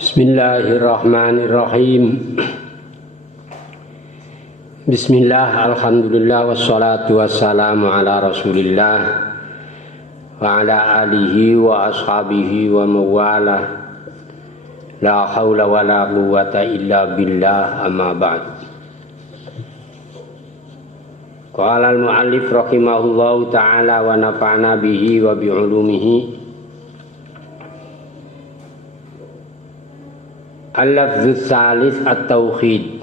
Bismillahirrahmanirrahim. Bismillah, alhamdulillah, wassalatu wassalamu ala rasulillah wa ala alihi wa ashabihi wa mawala. La hawla wa la quwwata illa billah, amma ba'd. Qala al-mu'allif rahimahullahu ta'ala wa nafa'na bihi wa bi'ulumihi. Al-lafzu salis at-tauhid.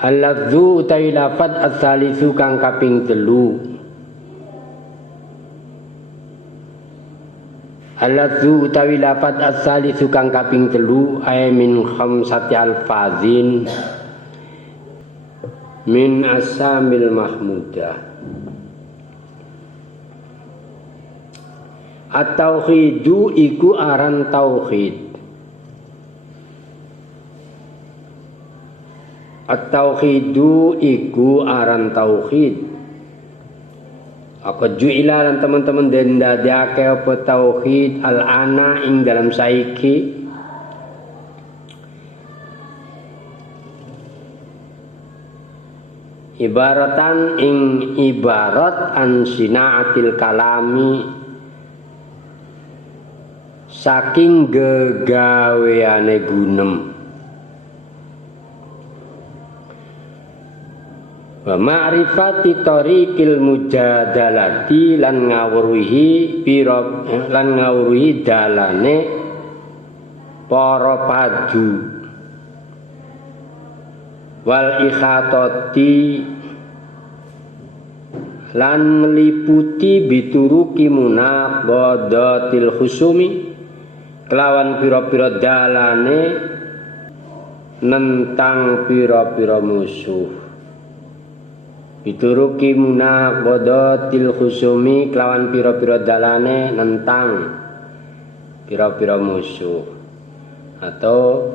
Al-lafzu utawi lafad as-salisu kang kaping 3. Al-lafzu utawi lafad as-salisu kang kaping 3 ay min khamsati alfazin min asamil mahmudah. At-tauhidu iku aran tauhid. At-tauhidu iku aran tauhid. Aku ju'ila lan teman-teman den dadake apa tauhid al-ana ing dalam saiki. Ibaratan ing ibarat an sinaatil kalami saking gegaweane gunem. Wa ma'rifati tariqil mujadalati lan ngawruhi dalane para padu wal ikhatati lan ngliputi bituruki munaqadatil khusumi kelawan pira-pira dalane nentang pira-pira musuh. Bituruki munaqadatil khusumi kelawan pira-pira dalane nentang pira-pira musuh atau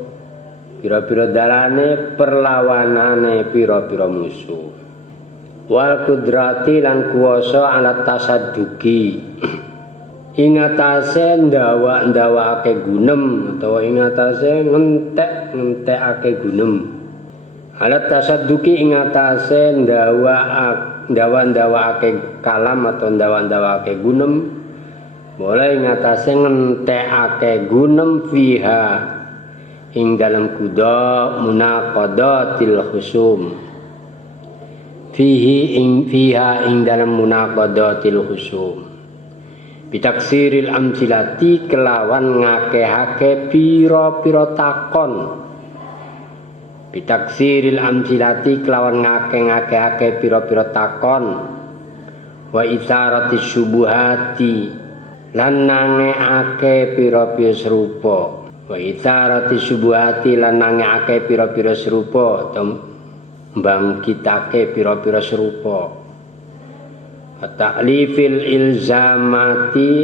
pira-pira dalane perlawanane pira-pira musuh. Wal kudrati lan kuwasa alat tasadduki ing atase ndawakake gunem utawa ing atase ngentekake gunem. Alat tasadduki ing atase ndawakake kalam atau ndawakake gunem, boleh ing atase ngentekake gunem fiha ing dalam kuda munaqadatil khusum. Fiha ing dalam munaqadatil khusum. Bitaksiril amsilati kelawan ngakehake pira-pira takon. Bitaksiril amsilati kelawan ngakehake pira-pira takon. Wa isarati syubuhati lan nangeake pira-pira serupa. Wa isarati syubuhati lan nangeake pira-pira serupa atau mbangkitake pira-pira serupa. Ta'lifil ilzamati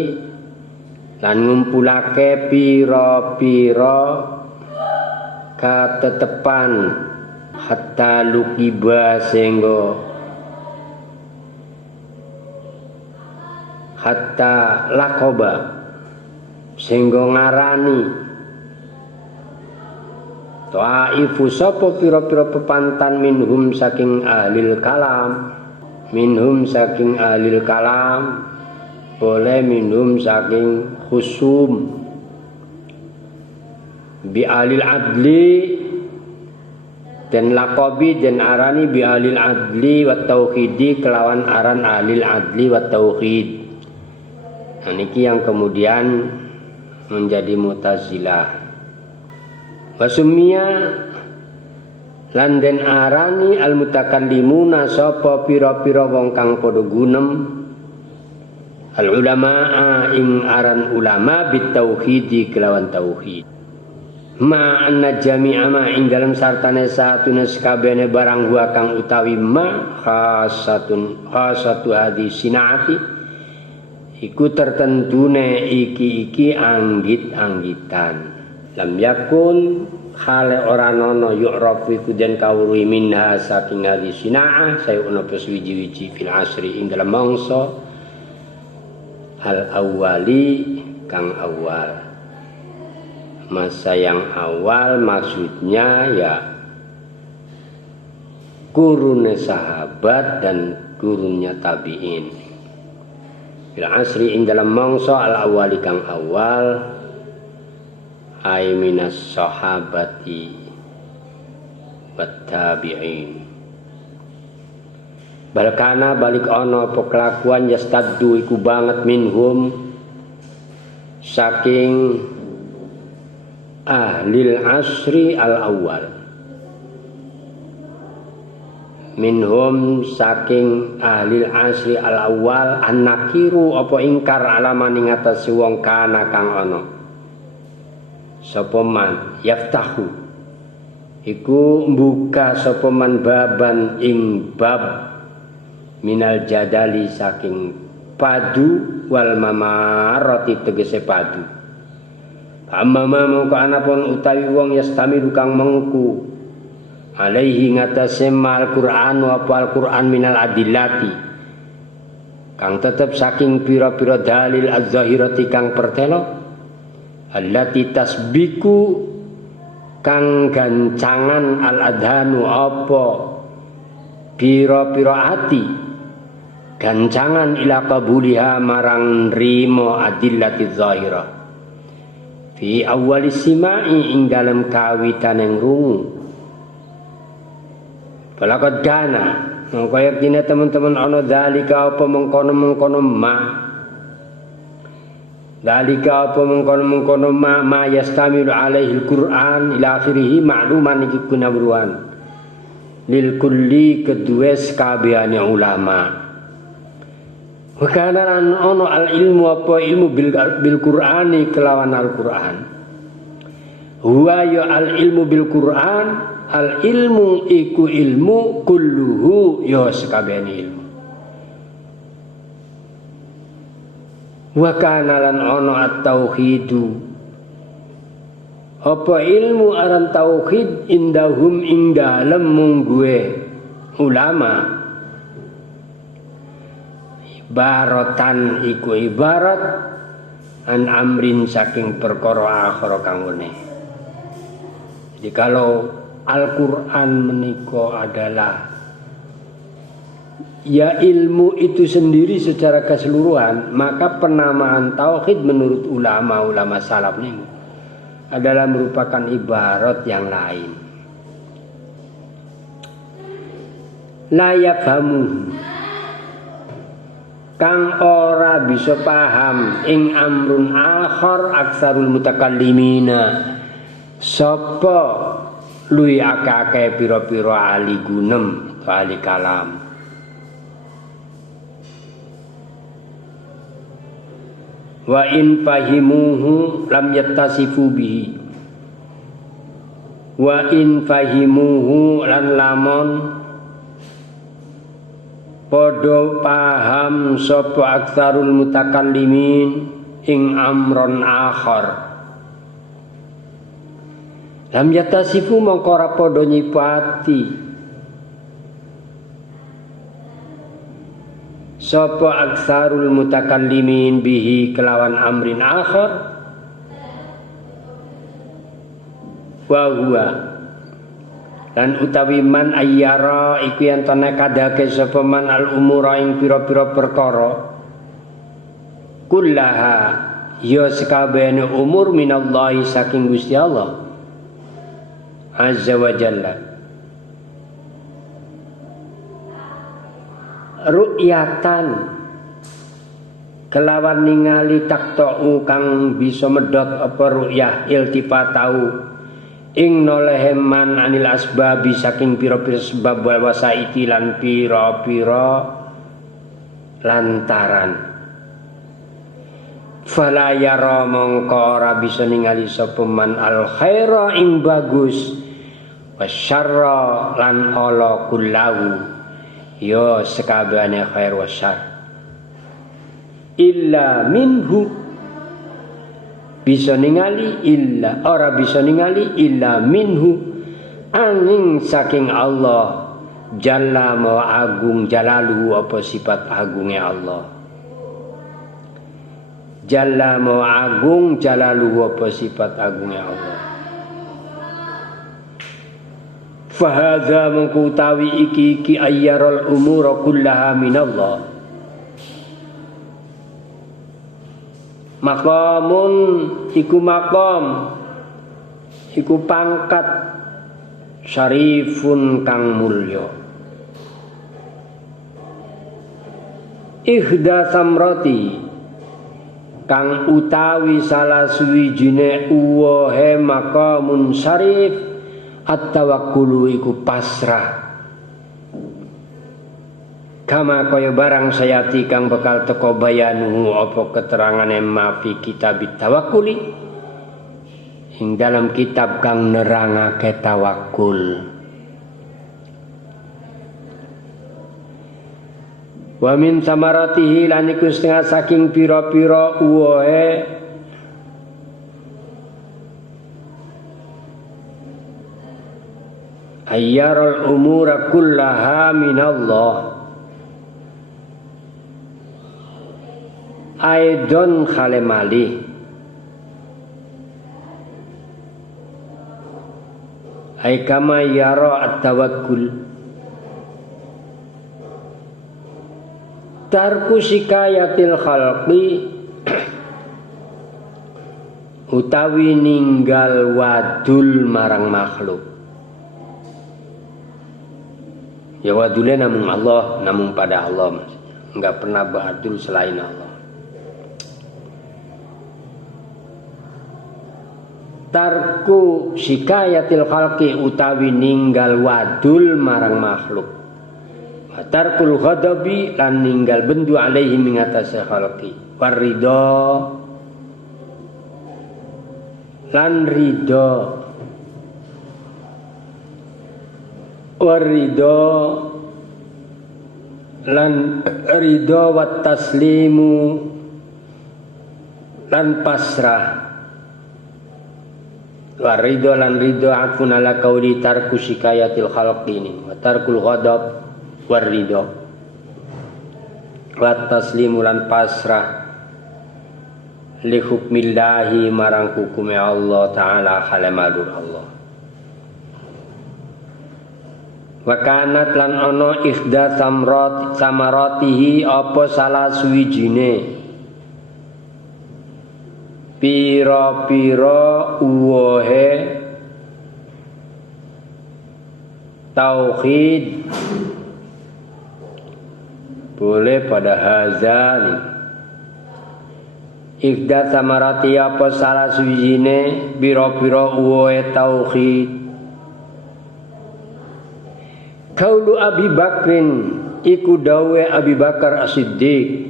lan ngumpulake pira-pira katetepan hatta lukiba sehingga hatta lakoba sehingga ngarani ta'ifu sapa pira-pira pepantan minhum saking ahlil kalam boleh minhum saking khusum bi alil adli dan lakobi dan arani bi alil adli wa tauhidi kelawan aran alil adli wa tauhid. Nah, niki yang kemudian menjadi Mu'tazilah. Wasumia lan den arani al mutakallimuna sapa pira-pira wong kang padha gunem al ulamaa ing aran ulama bit tauhidi kelawan tauhid. Ma anna jami'a ma ing dalam sartane satune sakabehane barang huwa kang utawi ma khasatu hadis sinaati iku tertentune iki anggit-anggitan. Lam yakun hale ora nono yu'raf iku den kawruhi minha saking hadis sinaah sayuna peswiji-wiji fil asri ing dalam mangsa al awwali kang awal. Masa yang awal maksudnya ya kurunnya sahabat dan kurunnya tabi'in. Bil asri ing dalam mangsa al awali kang awal ay minas sahabati wat tabi'in. Balkana balik ono apa kelakuan yastaddu iku banget minhum saking ahlil asri al awal, minhum saking ahlil asri al awal anakiru apa ingkar alaman ing atas wong kana kang ana sapa man yaftahu iku mbuka sapa man baban ing bab minal jadali saking padu wal mamarati tegese padu. Amma mongko anapun utawi wong yastamilu kang mengku alaihi ngatasé Al-Qur'an wa Al-Qur'an minal adillati kang tetep saking pira-pira dalil az-zahirati kang pertelo allati tasbiku kang gancangan al-adhanu apa pira-pira ati gancangan ila qabuliha marang rimo adillati zahirah fi awali simai ing dalam kawitan yang rungu. Palakad gana kaya kini teman-teman ana dalika apa mengkono-mengkono ma yastamilu alaihi al-Qur'an ila akhirih ma'luman iki kunabruan lil kulli kedua sekabehane ulama. Wakanan ono al ilmu apa ilmu bil Qur'ani kelawan Al-Qur'an. Huwa ya al ilmu bil Qur'an, al ilmu iku ilmu kulluhu ya sekabehane ilmu. Wakanalan ono at tauhidu. Apa ilmu aran tauhid indahum ing dalem mungguwe ulama. Barotan iku ibarat an amrin saking perkara akhir kang wene. Jadi kalau Al-Qur'an menika adalah ya ilmu itu sendiri secara keseluruhan, maka penamaan tauhid menurut ulama-ulama salaf ini adalah merupakan ibarat yang lain. La yafhamu kang ora bisa paham ing amrun akhar aksarul mutakallimina sapa luwih akeh pira-pira ahli gunem ahli kalam. Wa in fahimuhu lam yattasifu bihi wa in fahimuhu lan lamun podo paham sapa aktsarul mutakallimin ing amron akhar lam yatasifu mongko ora padha nyipati sapa aktsarul mutakallimin bihi kelawan amrin akhar wa huwa dan utawi man ayyara iku yen tene kadake sapa man al umura ing pira-pira perkara kullaha ya sakabehane umur minallahi saking Gusti Allah azza wa jalla ru'yatan kelawan ningali taktau kang bisa medhot apa ru'yah iltifatau ing noleheman anil asbabi saking pira-pira sebab wal wasaiti lan pira-pira lantaran fala yara mongko ora bisa ningali sapa man al khaira ing bagus wasyarra lan ala kullahu ya sekabehane khair wasyarr illa minhu bisa ningali illa ora bisa ningali illa minhu angin saking Allah jalla ma agung jalaluhu apa sifat agungnya Allah Jalla maha agung, jalaluhu apa sifat agungnya Allah. Fahadha mengkutawi iki ayyarul umura kullaha minallah. Maqamun iku maqam, iku pangkat syarifun kang mulya. Ihda samrati kang utawi salah suwijine uwahe maqamun syarif at-tawakkulu iku pasrah. Kama kaya barang sayati kang bakal teko bayanuhu apa keterangane mafi kitab tawakkuli ing dalam kitab kang nerangake tawakkul. Wa min samaratihi lan iku setengah saking pira-pira uwahe ayyarul umura kullaha minallah. Aidon khalemali ay kama yara at-tawakkul tarku sikayatil khalqi utawi ninggal wadul marang makhluk. Ya wadule namung Allah, namung pada Allah, enggak pernah ba'dul selain Allah. Tarku sikayatil khalqi utawi ninggal wadul marang makhluk. Tarkul ghadabi lan ninggal bendu alaihi mengatasi khalqi. Warridho lan ridho. Warridho lan ridho wat taslimu lan pasrah. Wa ridho lan ridho afun ala qauli tarku sikayatil khalqi ini wa tarkul ghadab wa ridho wa taslimu lan pasrah li hukmillahi marang hukume Allah taala khalamalur Allah. Wa kanat lan ana ikhda samaratihi apa salah suwijine pira-pira uwahe tauhid boleh pada hazani ikhda samarati apa salah suwijine pira-pira uwahe tauhid kaulu Abi Bakrin iku dawe Abi Bakar As-Siddiq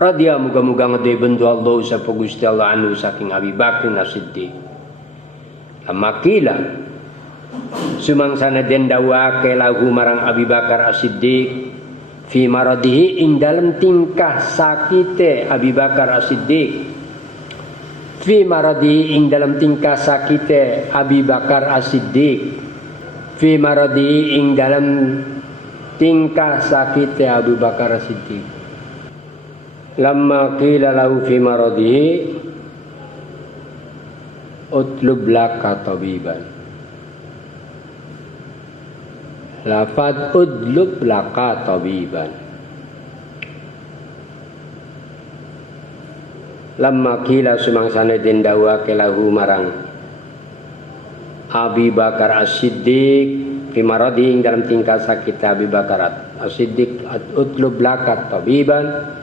radhiya muga-muga ngedhe bendu Allah sapa Gusti Allah anu saking Abi Bakar As-Siddiq. Amakila sumangsana den dawake lahu marang Abi Bakar As-Siddiq fi maradihi ing dalem tingkah sakite Abi Bakar As-Siddiq. Fi maradihi ing dalem tingkah sakite Abi Bakar As-Siddiq. Fi maradihi ing dalem tingkah sakite Abu Bakar As-Siddiq. Lamma qila lahu fi maradihi utlub laka tabiban. Lafad udlub laka tabiban. Lamma qila sumangsane den dawuhake lahu marang Abi Bakar As-Siddiq fi maradihi dalam tingkah sakit Abi Bakar As-Siddiq utlub laka tabiban.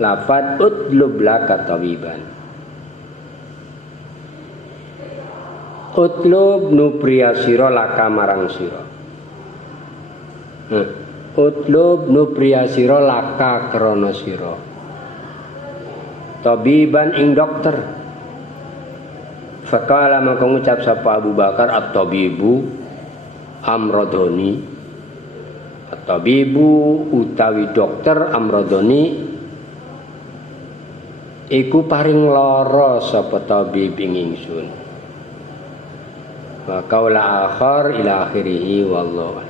Lafad utlub laka tabiban. Utlub nupriya sira laka marang sira. Utlub nupriya sira laka krana sira. Tabiban ing dokter. Faqala maka ngucap sapa Abu Bakar at-tabibu amradoni. At-tabibu utawi dokter amradoni iku paring lara sapa tabib ing ingsun. Wa qaula akhar ila akhirih wallahu